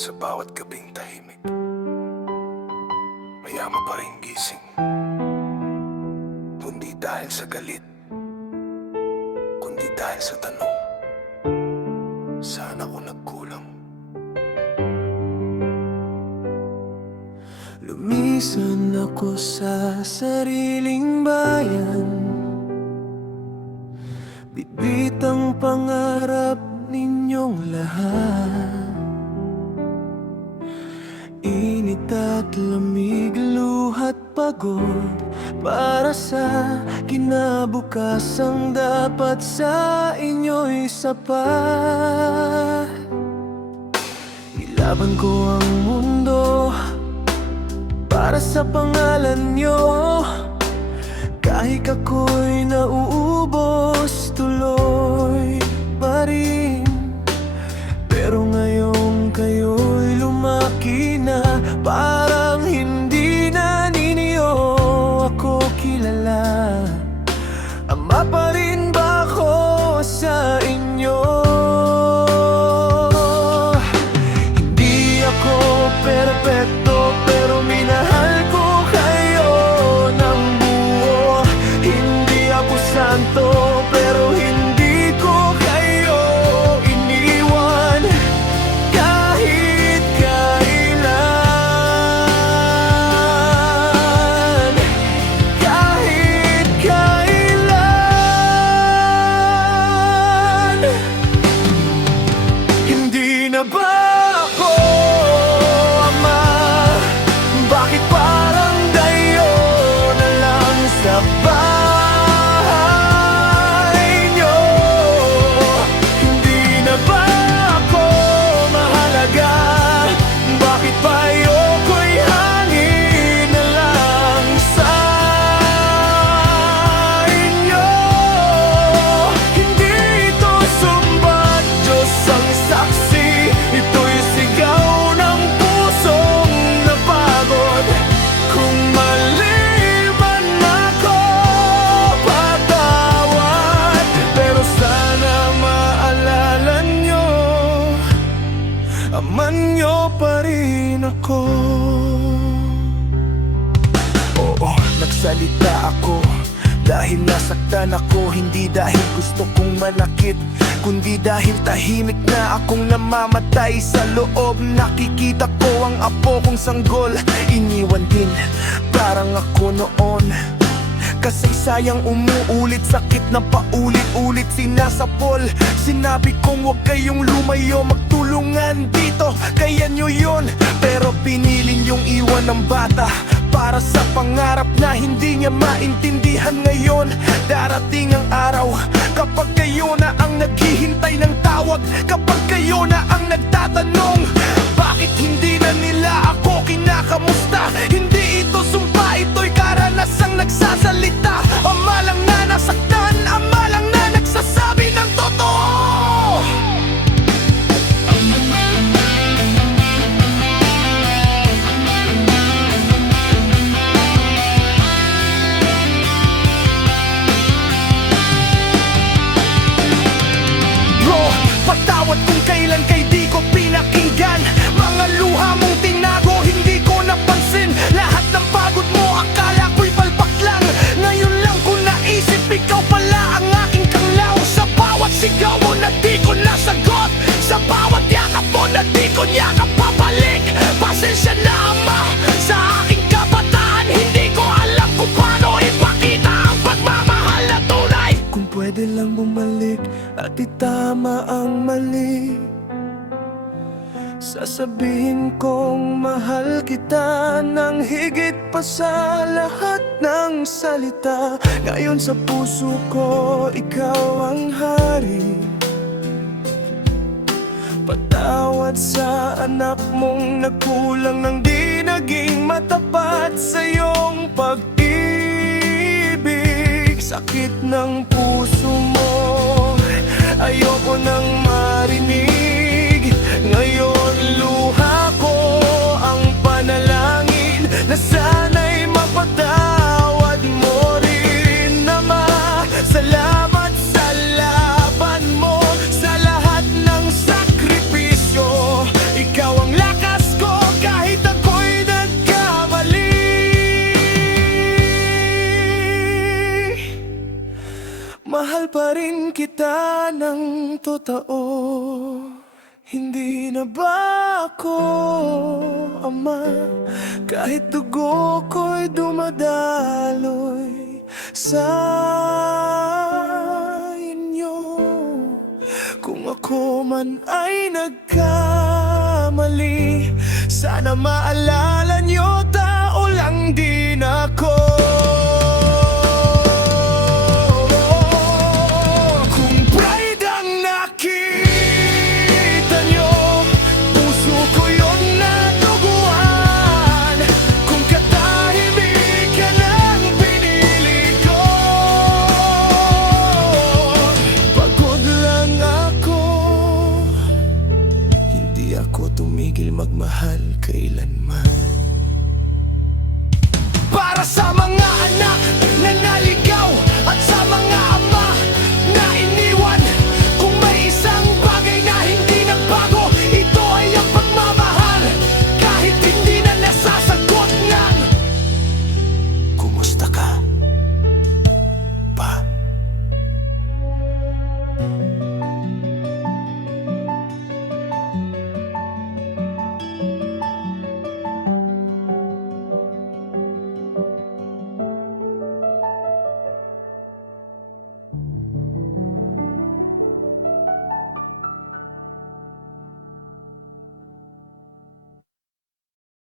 Sa bawat gabing tahimik, mayama pa rin gising. Hindi dahil sa galit, kundi dahil sa tanong, saan ako nagkulang? Lumisan ako sa sariling bayan, bitbit ang pangarap ninyong lahat. Init at lamig, luha't pagod, para sa kinabukasang dapat sa inyo'y sapat. Ilaban ko ang mundo para sa pangalan nyo, kahit ako'y nauubos, tuloy pa rin. Pero ngayon kayo'y lumaki na, parang hindi na ninyo ako kilala. Ama pa rin ba ako sa inyo? Hindi ako perpekto, pero minahal ko kayo ng buo. Hindi ako santo, pero hindi ko kayo iniwan kahit kailan. Kahit kailan. Hindi na ba ako ama? Bakit parang dayo na lang sa bahay nyo? Hindi na ba ako mahalaga? Bakit ba ayoko'y hangin na lang sa inyo? Hindi ito sumbat, Diyos ang saksi. Ito'y sigaw ng pusong napagod. Kung mali man ako, patawad. Pero sana maalala nyo, aman nyo pa rin ako. Oo, nagsalita ako dahil nasaktan ako. Hindi dahil gusto kong manakit, kundi dahil tahimik na akong namamatay sa loob. Nakikita ko ang apo kong sanggol, iniwan din parang ako noon. Kasaysayang umuulit, sakit na paulit-ulit sinasapol. Sinabi kong huwag kayong lumayo, magtulungan dito, kaya nyo yun. Pero pinili nyong iwan ng bata para sa pangarap na hindi niya maintindihan ngayon. Darating ang araw kapag kayo na ang naghihintay ng tawag, kapag kayo na ang nagtatanong, bakit hindi na nila ako kinakamusta? Hindi ito sumpa, ito'y karanasang nagsasalita. Ama lang na nasaktan, ama lang na nagsasabi ng totoo. Bro, patawad kung kailan kay di ko pinakinggan. Mga luha mong tinago, hindi ko napansin. Lahat ng pagod mo, akala ko'y palpak lang. Ngayon lang ko naisip, ikaw pala ang aking kanglaw. Sa bawat sigaw mo na di ko nasagot, sa bawat yakap mo na di ko yakap papalik. Pasensya na ama, sa aking kabataan hindi ko alam kung paano ipakita ang pagmamahal na tunay. Kung pwede lang bumalik at itama ang mali, sasabihin kong mahal kita ng higit pa sa lahat ng salita. Ngayon sa puso ko, ikaw ang hari. Patawad sa anak mong nagkulang nang di naging matapat sa iyong pag-ibig. Sakit ng puso mo, ayoko nang marinig. Ngayon luha ko ang panalangin na sana'y mapatawad mo rin, Ama. Salamat sa laban mo, sa lahat ng sakripisyo. Ikaw ang lakas ng totoo. Hindi na ba ako ama? Kahit dugo ko'y dumadaloy sa inyo. Kung ako man ay nagkamali, sana maalala nyo, tao lang din ako. Kung pride ang nakita nyo, puso ko yun natuguan. Kung katahimikan ang pinili ko, pagod lang ako. Hindi ako tumigil magmahal kailanman.